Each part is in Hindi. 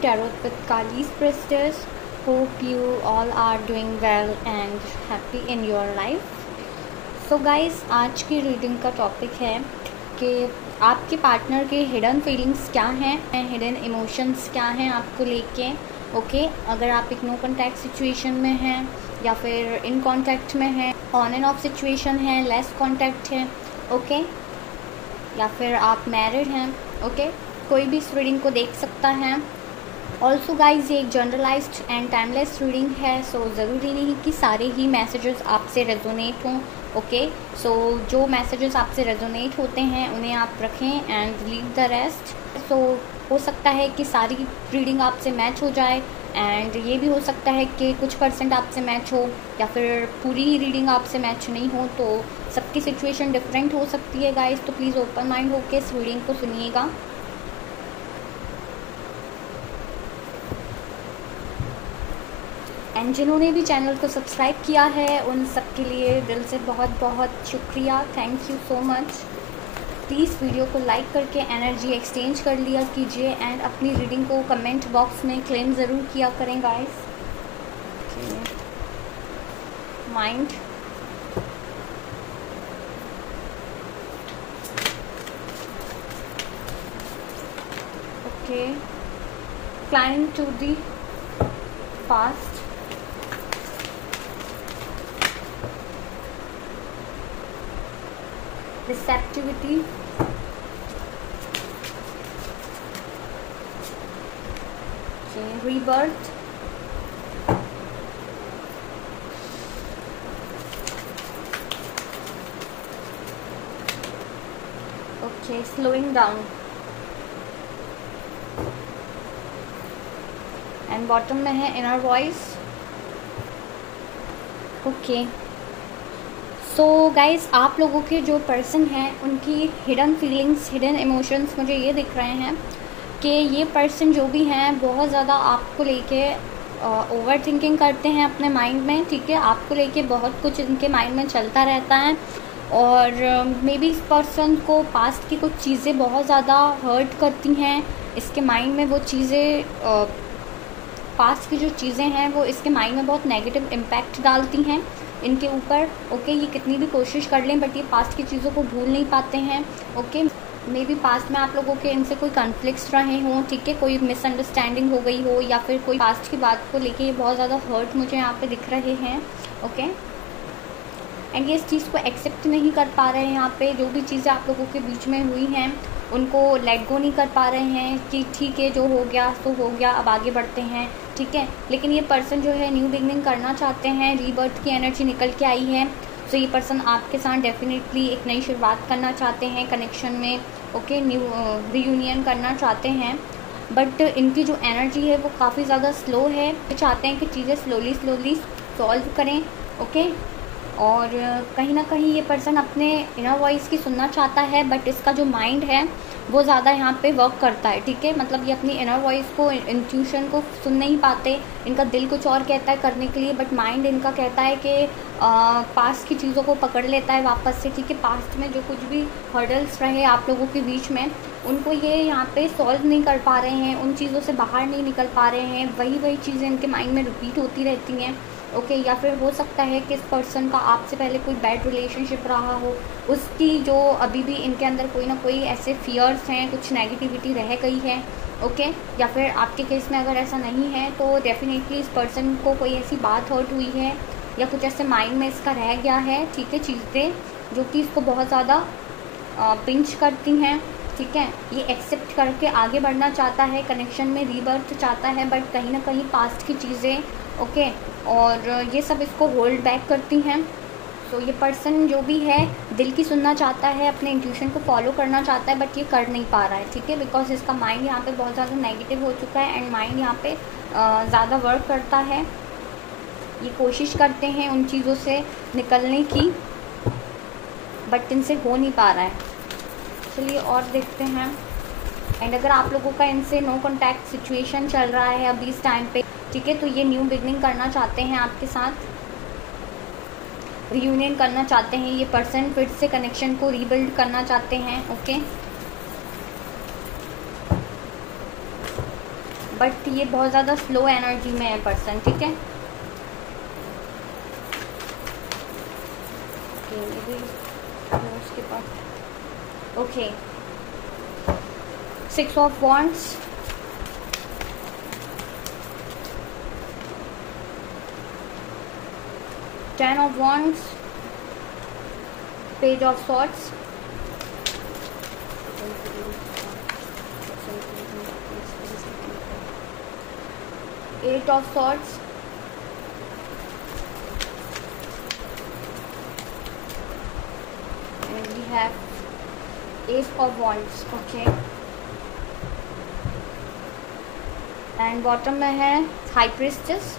Tarot with Kali's Priestess. Hope you all are doing well and happy in your life. So guys, आज की रीडिंग का टॉपिक है कि आपके पार्टनर के हिडन फीलिंग्स क्या हैं, हिडन इमोशंस क्या हैं आपको लेके. ओके, अगर आप एक नो कॉन्टैक्ट सिचुएशन में हैं या फिर इन कॉन्टैक्ट में हैं, ऑन एंड ऑफ सिचुएशन है, लेस कॉन्टैक्ट है, ओके, या फिर आप मैरिड हैं, ओके, कोई भी इस रीडिंग को देख सकता है. ऑल्सो गाइज, ये एक जनरलाइज्ड एंड टाइमलेस रीडिंग है, सो ज़रूरी नहीं कि सारे ही मैसेजेस आपसे रेजोनेट हों. ओके, सो जो मैसेजेस आपसे रेजोनेट होते हैं उन्हें आप रखें एंड लीव द रेस्ट. सो हो सकता है कि सारी रीडिंग आपसे मैच हो जाए एंड ये भी हो सकता है कि कुछ परसेंट आपसे मैच हो या फिर पूरी ही रीडिंग आपसे मैच नहीं हो. तो सबकी सिचुएशन डिफरेंट हो सकती है गाइस, तो प्लीज़ ओपन माइंड होकर इस रीडिंग को सुनिएगा. एंड जिन्होंने भी चैनल को सब्सक्राइब किया है उन सब के लिए दिल से बहुत बहुत शुक्रिया, thank you so much. Please video को लाइक करके एनर्जी एक्सचेंज कर लिया कीजिए एंड अपनी रीडिंग को कमेंट बॉक्स में क्लेम ज़रूर किया करें guys. Mind, okay, flying to the past, receptivity, okay, rebirth, okay, slowing down, and bottom में है inner voice. Okay, so guys, आप लोगों के जो पर्सन हैं उनकी हिडन फीलिंग्स, हिडन इमोशंस मुझे ये दिख रहे हैं कि ये पर्सन जो भी हैं बहुत ज़्यादा आपको लेके ओवर थिंकिंग करते हैं अपने माइंड में. ठीक है, आपको लेके बहुत कुछ इनके माइंड में चलता रहता है और मे बी इस पर्सन को पास्ट की कुछ चीज़ें बहुत ज़्यादा हर्ट करती हैं. इसके माइंड में वो चीज़ें, पास्ट की जो चीज़ें हैं वो इसके माइंड में बहुत नेगेटिव इम्पैक्ट डालती हैं इनके ऊपर. ओके, ये कितनी भी कोशिश कर लें बट ये पास्ट की चीज़ों को भूल नहीं पाते हैं. ओके, मे बी पास्ट में आप लोगों के इनसे कोई कॉन्फ्लिक्ट्स रहे हों, ठीक है, कोई मिसअंडरस्टैंडिंग हो गई हो या फिर कोई पास्ट की बात को लेके ये बहुत ज़्यादा हर्ट मुझे यहाँ पे दिख रहे हैं. ओके, एंड ये इस चीज़ को एक्सेप्ट नहीं कर पा रहे हैं. यहाँ पे जो भी चीज़ें आप लोगों के बीच में हुई हैं उनको लेट गो नहीं कर पा रहे हैं कि ठीक है, जो हो गया तो हो गया, अब आगे बढ़ते हैं. ठीक है, लेकिन ये पर्सन जो है न्यू बिगनिंग करना चाहते हैं, रीबर्थ की एनर्जी निकल के आई है. सो ये पर्सन आपके साथ डेफिनेटली एक नई शुरुआत करना चाहते हैं कनेक्शन में. ओके, न्यू रीयूनियन करना चाहते हैं बट इनकी जो एनर्जी है वो काफ़ी ज़्यादा स्लो है. चाहते हैं कि चीज़ें स्लोली सॉल्व करें. ओके, और कहीं ना कहीं ये पर्सन अपने इनर वॉइस की सुनना चाहता है बट इसका जो माइंड है वो ज़्यादा यहाँ पे वर्क करता है. ठीक है, मतलब ये अपनी इनर वॉइस को, इंट्यूशन को सुन नहीं पाते. इनका दिल कुछ और कहता है करने के लिए बट माइंड इनका कहता है कि पास्ट की चीज़ों को पकड़ लेता है वापस से. ठीक है, पास्ट में जो कुछ भी हर्डल्स रहे आप लोगों के बीच में उनको ये यहाँ पे सॉल्व नहीं कर पा रहे हैं, उन चीज़ों से बाहर नहीं निकल पा रहे हैं. वही चीज़ें इनके माइंड में रिपीट होती रहती हैं. ओके, या फिर हो सकता है कि इस पर्सन का आपसे पहले कोई बैड रिलेशनशिप रहा हो, उसकी जो अभी भी इनके अंदर कोई ना कोई ऐसे फियर्स हैं, कुछ नेगेटिविटी रह गई है. ओके, या फिर आपके केस में अगर ऐसा नहीं है तो डेफिनेटली इस पर्सन को कोई ऐसी बात हर्ट हुई है या कुछ ऐसे माइंड में इसका रह गया है. ठीक है, चीज़ें जो कि इसको बहुत ज़्यादा पिंच करती हैं. ठीक है, ये एक्सेप्ट करके आगे बढ़ना चाहता है, कनेक्शन में रीबर्थ चाहता है बट कहीं ना कहीं पास्ट की चीज़ें, ओके, और ये सब इसको होल्ड बैक करती हैं. तो ये पर्सन जो भी है दिल की सुनना चाहता है, अपने इंट्यूशन को फॉलो करना चाहता है बट ये कर नहीं पा रहा है. ठीक है, बिकॉज इसका माइंड यहाँ पे बहुत ज़्यादा नेगेटिव हो चुका है एंड माइंड यहाँ पे ज़्यादा वर्क करता है. ये कोशिश करते हैं उन चीज़ों से निकलने की बट इनसे हो नहीं पा रहा है. चलिए और देखते हैं. एंड अगर आप लोगों का इनसे नो कॉन्टैक्ट सिचुएशन चल रहा है अभी इस टाइम पे, ठीक है, तो ये न्यू बिगनिंग करना चाहते हैं आपके साथ, रीयूनियन करना चाहते हैं. ये पर्सन फिर से कनेक्शन को रीबिल्ड करना चाहते हैं. ओके, बट ये बहुत ज़्यादा स्लो एनर्जी में है पर्सन, ठीक है। उसके पास okay 6 of wands, Ten of Wands, Page of Swords, Eight of Swords, and we have Ace of Wands, okay, and bottom में है High Priestess।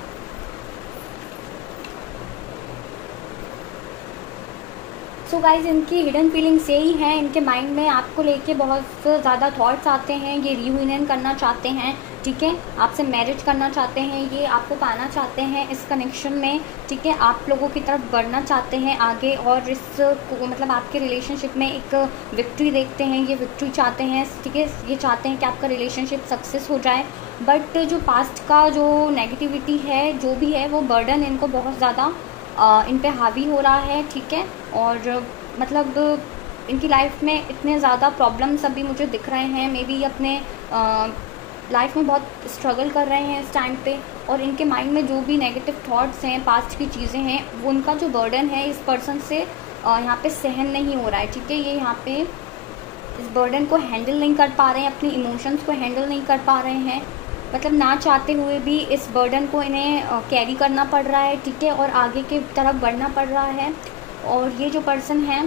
सो गाइज इनकी हिडन फीलिंग्स यही हैं, इनके माइंड में आपको लेके बहुत ज़्यादा थॉट्स आते हैं, ये रियूनियन करना चाहते हैं, ठीक है, आपसे मैरिज करना चाहते हैं, ये आपको पाना चाहते हैं इस कनेक्शन में, ठीक है, आप लोगों की तरफ बढ़ना चाहते हैं आगे, और इस मतलब आपके रिलेशनशिप में एक विक्ट्री देखते हैं, ये विक्ट्री चाहते हैं, ठीक है, ये चाहते हैं कि आपका रिलेशनशिप सक्सेस हो जाए। बट जो पास्ट का जो नेगेटिविटी है, जो भी है, वो बर्डन इनको बहुत ज़्यादा इन पे हावी हो रहा है, ठीक है, और मतलब इनकी लाइफ में इतने ज़्यादा प्रॉब्लम्स अभी मुझे दिख रहे हैं, मे बी अपने लाइफ में बहुत स्ट्रगल कर रहे हैं इस टाइम पे, और इनके माइंड में जो भी नेगेटिव थॉट्स हैं, पास्ट की चीज़ें हैं, वो उनका जो बर्डन है इस पर्सन से यहाँ पे सहन नहीं हो रहा है, ठीक है, ये यहाँ पे इस बर्डन को हैंडल नहीं कर पा रहे हैं, अपनी इमोशंस को हैंडल नहीं कर पा रहे हैं, मतलब ना चाहते हुए भी इस बर्डन को इन्हें कैरी करना पड़ रहा है, ठीक है, और आगे की तरफ बढ़ना पड़ रहा है। और ये जो पर्सन है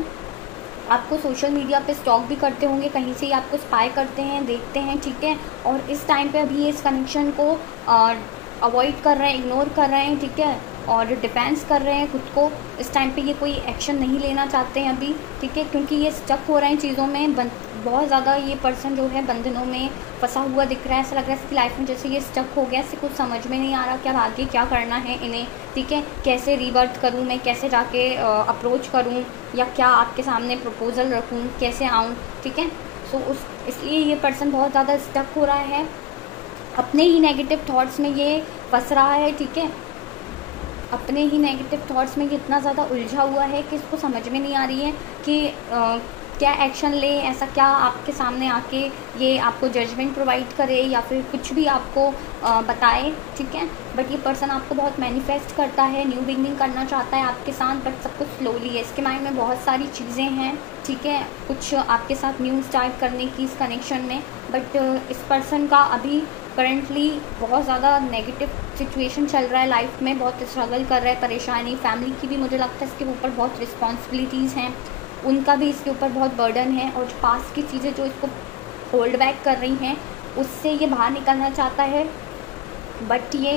आपको सोशल मीडिया पे स्टॉक भी करते होंगे, कहीं से ही आपको स्पाई करते हैं, देखते हैं, ठीक है, और इस टाइम पे अभी इस कनेक्शन को अवॉइड कर रहे हैं, इग्नोर कर रहे हैं, ठीक है, और डिफेंस कर रहे हैं खुद को। इस टाइम पे ये कोई एक्शन नहीं लेना चाहते हैं अभी, ठीक है, क्योंकि ये स्टक हो रहे हैं चीज़ों में, बहुत ज़्यादा ये पर्सन जो है बंधनों में फंसा हुआ दिख रहा है, ऐसा लग रहा है इसकी लाइफ में जैसे ये स्टक हो गया, इससे कुछ समझ में नहीं आ रहा कि अब आगे क्या करना है इन्हें, ठीक है, कैसे रीबर्थ करूँ मैं, कैसे जाके अप्रोच करूँ, या क्या आपके सामने प्रपोजल रखूँ, कैसे आऊँ, ठीक है। सो इसलिए ये पर्सन बहुत ज़्यादा स्टक हो रहा है, अपने ही नेगेटिव थॉट्स में ये फंस रहा है, ठीक है, अपने ही नेगेटिव थॉट्स में ये इतना ज़्यादा उलझा हुआ है कि इसको समझ में नहीं आ रही है कि क्या एक्शन ले, ऐसा क्या आपके सामने आके ये आपको जजमेंट प्रोवाइड करे या फिर कुछ भी आपको बताए, ठीक है। बट ये पर्सन आपको बहुत मैनिफेस्ट करता है, न्यू बिगनिंग करना चाहता है आपके साथ, बट सब कुछ स्लोली है, इसके माइंड में बहुत सारी चीज़ें हैं, ठीक है, कुछ आपके साथ न्यू स्टार्ट करने की इस कनेक्शन में। बट इस पर्सन का अभी करंटली बहुत ज़्यादा नेगेटिव सिचुएशन चल रहा है लाइफ में, बहुत स्ट्रगल कर रहा है, परेशानी, फैमिली की भी मुझे लगता है इसके ऊपर बहुत रिस्पॉन्सिबिलिटीज़ हैं, उनका भी इसके ऊपर बहुत बर्डन है, और पास्ट की चीज़ें जो इसको होल्ड बैक कर रही हैं उससे ये बाहर निकलना चाहता है, बट ये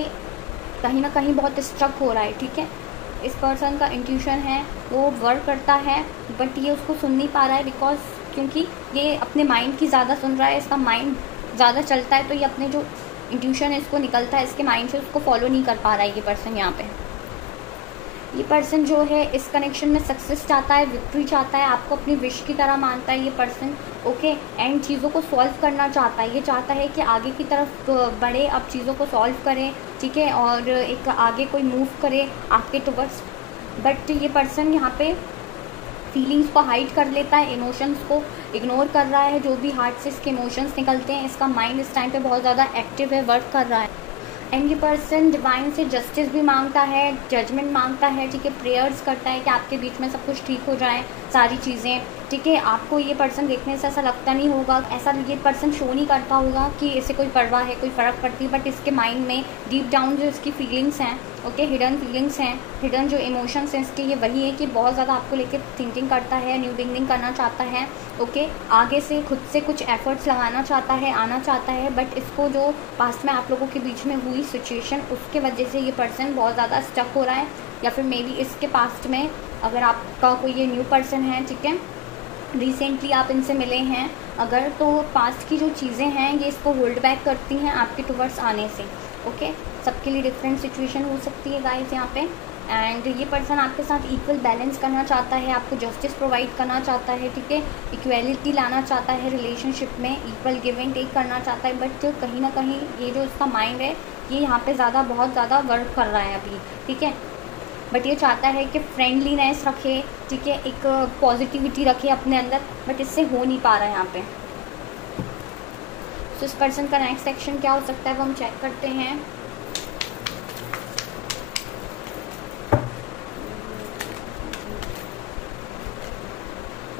कहीं ना कहीं बहुत स्ट्रक हो रहा है, ठीक है। इस पर्सन का इंट्यूशन है वो वर्क करता है, बट ये उसको सुन नहीं पा रहा है, बिकॉज क्योंकि ये अपने माइंड की ज़्यादा सुन रहा है, इसका माइंड ज़्यादा चलता है, तो ये अपने जो इंट्यूशन है इसको निकलता है इसके माइंड से, उसको फॉलो नहीं कर पा रहा है ये पर्सन। यहाँ पे ये पर्सन जो है इस कनेक्शन में सक्सेस चाहता है, विक्ट्री चाहता है, आपको अपनी विश की तरह मानता है ये पर्सन, ओके, एंड चीज़ों को सॉल्व करना चाहता है, ये चाहता है कि आगे की तरफ बढ़े, अब चीज़ों को सॉल्व करें, ठीक है, और एक आगे कोई मूव करे आपके टुवर्ड्स। बट ये पर्सन यहाँ पे फीलिंग्स को हाइड कर लेता है, इमोशंस को इग्नोर कर रहा है, जो भी हार्ट से इसके इमोशंस निकलते हैं, इसका माइंड इस टाइम पे बहुत ज़्यादा एक्टिव है, वर्क कर रहा है। एंड ये पर्सन डिवाइन से जस्टिस भी मांगता है, जजमेंट मांगता है, ठीक है, प्रेयर्स करता है कि आपके बीच में सब कुछ ठीक हो जाए, सारी चीज़ें, ठीक है। आपको ये पर्सन देखने से ऐसा लगता नहीं होगा, ऐसा ये पर्सन शो नहीं करता होगा कि इसे कोई परवाह है, कोई फ़र्क पड़ती है, बट इसके माइंड में डीप डाउन जो इसकी फीलिंग्स हैं, ओके, हिडन फीलिंग्स हैं, हिडन जो इमोशंस हैं इसके, ये वही है कि बहुत ज़्यादा आपको लेके थिंकिंग करता है, न्यू बिगनिंग करना चाहता है, ओके, आगे से खुद से कुछ एफर्ट्स लगाना चाहता है, आना चाहता है, बट इसको जो पास्ट में आप लोगों के बीच में हुई सिचुएशन, उसके वजह से ये पर्सन बहुत ज़्यादा स्टक हो रहा है, या फिर मे बी इसके पास्ट में अगर आपका कोई ये न्यू पर्सन है, ठीक है, रिसेंटली आप इनसे मिले हैं अगर, तो पास्ट की जो चीज़ें हैं ये इसको होल्ड बैक करती हैं आपके टुवर्ड्स आने से, ओके। सबके लिए डिफरेंट सिचुएशन हो सकती है गाइस यहाँ पे, एंड ये पर्सन आपके साथ इक्वल बैलेंस करना चाहता है, आपको जस्टिस प्रोवाइड करना चाहता है, ठीक है, इक्वलिटी लाना चाहता है रिलेशनशिप में, इक्वल गिव एंड टेक करना चाहता है। बट कहीं ना कहीं ये जो इसका माइंड है ये यहाँ पे बहुत ज़्यादा वर्क कर रहा है अभी, ठीक है। बट ये चाहता है कि फ्रेंडलीनेस रखे, ठीक है, एक पॉजिटिविटी रखे अपने अंदर, बट इससे हो नहीं पा रहा है यहाँ पे। तो इस पर्सन का नेक्स्ट एक्शन क्या हो सकता है वो हम चेक करते हैं।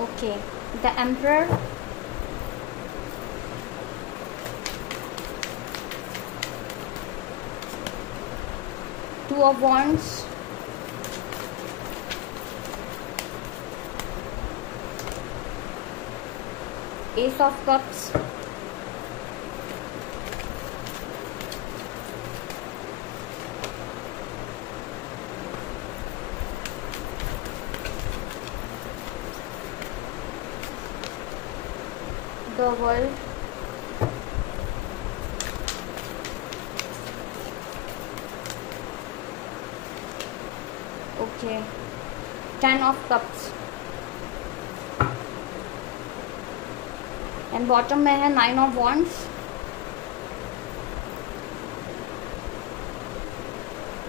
Okay, the emperor, two of wands, S of cups, the world, okay, 10 of cups, and bottom में है 9 ऑफ वॉन्ड्स।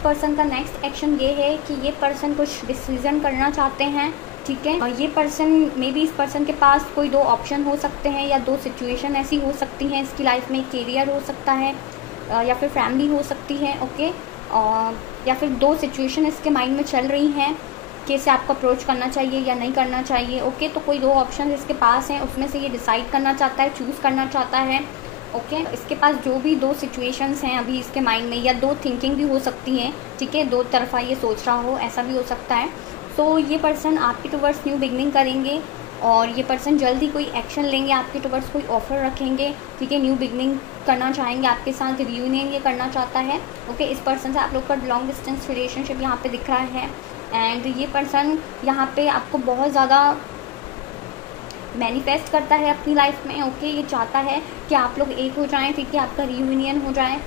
पर्सन का नेक्स्ट एक्शन ये है कि ये पर्सन कुछ डिसीजन करना चाहते हैं, ठीक है। और ये पर्सन मे बी, इस पर्सन के पास कोई दो ऑप्शन हो सकते हैं या दो सिचुएशन ऐसी हो सकती हैं इसकी लाइफ में। कैरियर हो सकता है या फिर फैमिली हो सकती है, ओके। या फिर दो सिचुएशन इसके माइंड में चल रही हैं कि इसे आपको अप्रोच करना चाहिए या नहीं करना चाहिए, ओके। तो कोई दो ऑप्शन इसके पास हैं, उसमें से ये डिसाइड करना चाहता है, चूज़ करना चाहता है, ओके। इसके पास जो भी दो सिचुएशंस हैं अभी इसके माइंड में, या दो थिंकिंग भी हो सकती हैं, ठीक है, दो तरफा ये सोच रहा हो, ऐसा भी हो सकता है। तो ये पर्सन आपके टुवर्ड्स न्यू बिगनिंग करेंगे और ये पर्सन जल्दी कोई एक्शन लेंगे, आपके टुवर्ड्स कोई ऑफर रखेंगे, ठीक है, न्यू बिगनिंग करना चाहेंगे आपके साथ, रियूनियन ये करना चाहता है, ओके। इस पर्सन से आप लोग का लॉन्ग डिस्टेंस रिलेशनशिप यहाँ पे दिख रहा है। एंड ये पर्सन यहाँ पे आपको बहुत ज़्यादा मैनिफेस्ट करता है अपनी लाइफ में, ओके। ये चाहता है कि आप लोग एक हो जाएं, ठीक है, आपका रियूनियन हो जाए।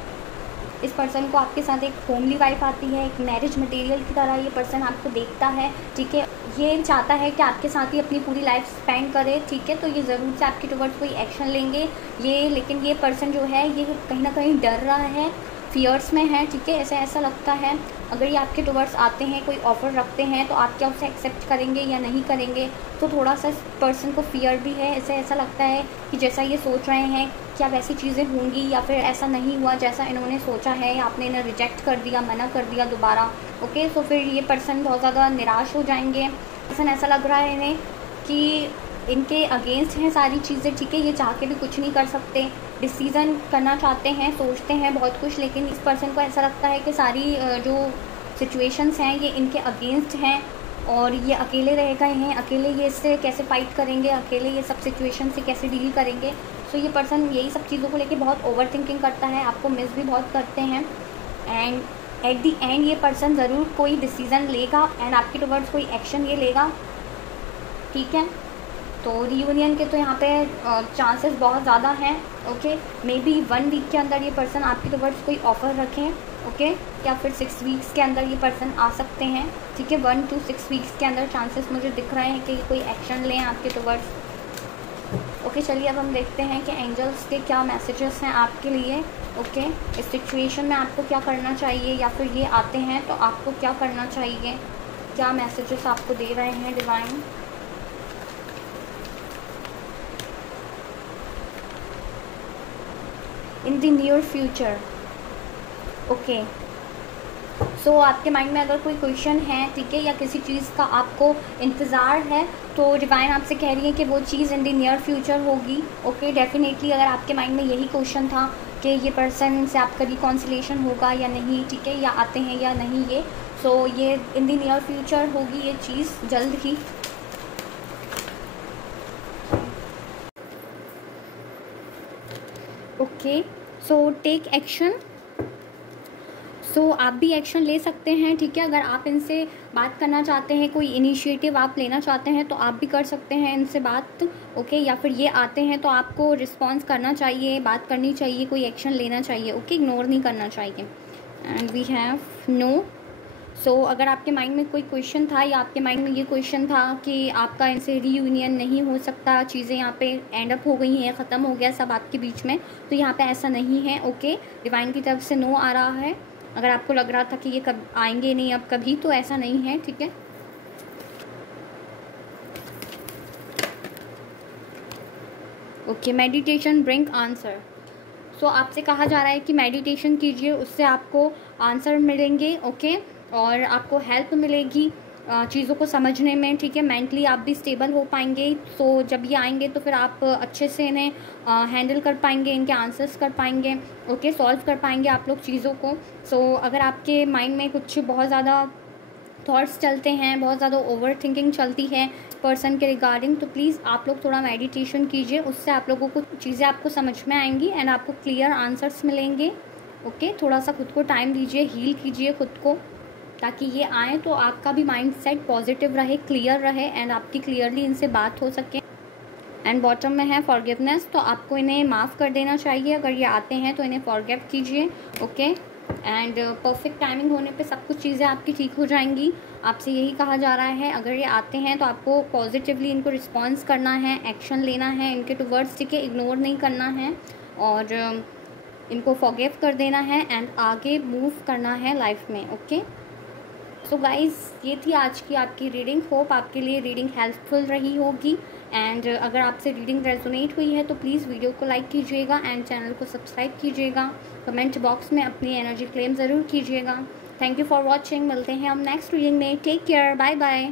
इस पर्सन को आपके साथ एक होमली वाइफ आती है, एक मैरिज मटेरियल की तरह ये पर्सन आपको देखता है, ठीक है। ये चाहता है कि आपके साथ ही अपनी पूरी लाइफ स्पेंड करे, ठीक है। तो ये ज़रूर से आपके टुवर्ड्स कोई एक्शन लेंगे ये, लेकिन ये पर्सन जो है ये कहीं ना कहीं डर रहा है, फियर्स में है, ठीक है, ऐसा लगता है। अगर ये आपके टुवर्ड्स आते हैं, कोई ऑफ़र रखते हैं, तो आप क्या उसे एक्सेप्ट करेंगे या नहीं करेंगे। तो थोड़ा सा पर्सन को फियर भी है, ऐसा लगता है कि जैसा ये सोच रहे हैं क्या वैसी चीज़ें होंगी या फिर ऐसा नहीं हुआ जैसा इन्होंने सोचा है, या आपने इन्हें रिजेक्ट कर दिया, मना कर दिया दोबारा, ओके। तो फिर ये पर्सन बहुत ज़्यादा निराश हो जाएंगे। पर्सन ऐसा लग रहा है इन्हें कि इनके अगेंस्ट हैं सारी चीज़ें, ठीक है, ये चाह के भी कुछ नहीं कर सकते, डिसीज़न करना चाहते हैं, सोचते हैं बहुत कुछ, लेकिन इस पर्सन को ऐसा लगता है कि सारी जो सिचुएशंस हैं ये इनके अगेंस्ट हैं और ये अकेले रह गए हैं, अकेले ये इससे कैसे फाइट करेंगे, अकेले ये सब सिचुएशन से कैसे डील करेंगे। सो ये पर्सन यही सब चीज़ों को लेके बहुत ओवर थिंकिंग करता है, आपको मिस भी बहुत करते हैं। एंड एट दी एंड ये पर्सन ज़रूर कोई डिसीज़न लेगा एंड आपके टुवर्ड्स कोई एक्शन ये लेगा, ठीक है। तो रीयूनियन के तो यहाँ पे चांसेस बहुत ज़्यादा हैं, ओके। मे बी 1 वीक के अंदर ये पर्सन आपके टुवर्ड्स कोई ऑफ़र रखें, ओके, या फिर 6 वीक्स के अंदर ये पर्सन आ सकते हैं, ठीक है। 1 to 6 वीक्स के अंदर चांसेस मुझे दिख रहे हैं कि कोई एक्शन लें आपके टुवर्ड्स, ओके। चलिए अब हम देखते हैं कि एंजल्स के क्या मैसेजेस हैं आपके लिए, ओके। इस सिचुएशन में आपको क्या करना चाहिए, या फिर ये आते हैं तो आपको क्या करना चाहिए, क्या मैसेजेस आपको दे रहे हैं divine. In the near future, okay. So आपके माइंड में अगर कोई क्वेश्चन है, ठीक है, या किसी चीज़ का आपको इंतज़ार है, तो डिवाइन आपसे कह रही है कि वो चीज़ इन द नियर फ्यूचर होगी, ओके। डेफिनेटली अगर आपके माइंड में यही क्वेश्चन था कि ये पर्सन से आपका रिकॉन्सिलेशन होगा या नहीं, ठीक है, या आते हैं या नहीं ये, सो ये इन द नियर फ्यूचर होगी ये चीज़ जल्द ही। Okay, so take action. So आप भी एक्शन ले सकते हैं, ठीक है। अगर आप इनसे बात करना चाहते हैं, कोई इनिशिएटिव आप लेना चाहते हैं, तो आप भी कर सकते हैं इनसे बात, ओके। या फिर ये आते हैं तो आपको रिस्पॉन्स करना चाहिए, बात करनी चाहिए, कोई एक्शन लेना चाहिए, ओके, इग्नोर नहीं करना चाहिए। And we have no. अगर आपके माइंड में कोई क्वेश्चन था या आपके माइंड में ये क्वेश्चन था कि आपका इनसे रीयूनियन नहीं हो सकता, चीज़ें यहाँ पे एंड अप हो गई हैं, ख़त्म हो गया सब आपके बीच में, तो यहाँ पे ऐसा नहीं है। ओके, डिवाइन की तरफ से नो आ रहा है। अगर आपको लग रहा था कि ये कब आएंगे नहीं अब कभी, तो ऐसा नहीं है, ठीक है। Okay, meditation bring answer. आपसे कहा जा रहा है कि मेडिटेशन कीजिए, उससे आपको आंसर मिलेंगे। ओके, और आपको हेल्प मिलेगी चीज़ों को समझने में, ठीक है। मेंटली आप भी स्टेबल हो पाएंगे। जब ये आएंगे तो फिर आप अच्छे से इन्हें हैंडल कर पाएंगे, इनके आंसर्स कर पाएंगे। ओके, सॉल्व कर पाएंगे आप लोग चीज़ों को। अगर आपके माइंड में कुछ बहुत ज़्यादा थॉट्स चलते हैं, बहुत ज़्यादा ओवर थिंकिंग चलती है पर्सन के रिगार्डिंग, तो प्लीज़ आप लोग थोड़ा मेडिटेशन कीजिए, उससे आप लोगों को चीज़ें आपको समझ में आएंगी एंड आपको क्लियर आंसर्स मिलेंगे। ओके, थोड़ा सा खुद को टाइम दीजिए, हील कीजिए खुद को, ताकि ये आए तो आपका भी माइंड सेट पॉजिटिव रहे, क्लियर रहे एंड आपकी क्लियरली इनसे बात हो सके। एंड बॉटम में है फॉरगिवनेस, तो आपको इन्हें माफ़ कर देना चाहिए। अगर ये आते हैं तो इन्हें फॉरगिव कीजिए। ओके, एंड परफेक्ट टाइमिंग होने पे सब कुछ चीज़ें आपकी ठीक हो जाएंगी। आपसे यही कहा जा रहा है, अगर ये आते हैं तो आपको पॉजिटिवली इनको रिस्पॉन्स करना है, एक्शन लेना है इनके टुवर्ड्स, ठीक है, इग्नोर नहीं करना है और इनको फॉरगिव कर देना है एंड आगे मूव करना है लाइफ में। ओके, सो गाइज़, ये थी आज की आपकी रीडिंग। होप आपके लिए रीडिंग हेल्पफुल रही होगी एंड अगर आपसे रीडिंग रेजोनेट हुई है तो प्लीज़ वीडियो को लाइक कीजिएगा एंड चैनल को सब्सक्राइब कीजिएगा। कमेंट बॉक्स में अपनी एनर्जी क्लेम ज़रूर कीजिएगा। Thank you for watching. मिलते हैं हम नेक्स्ट रीडिंग में। Take care, bye bye.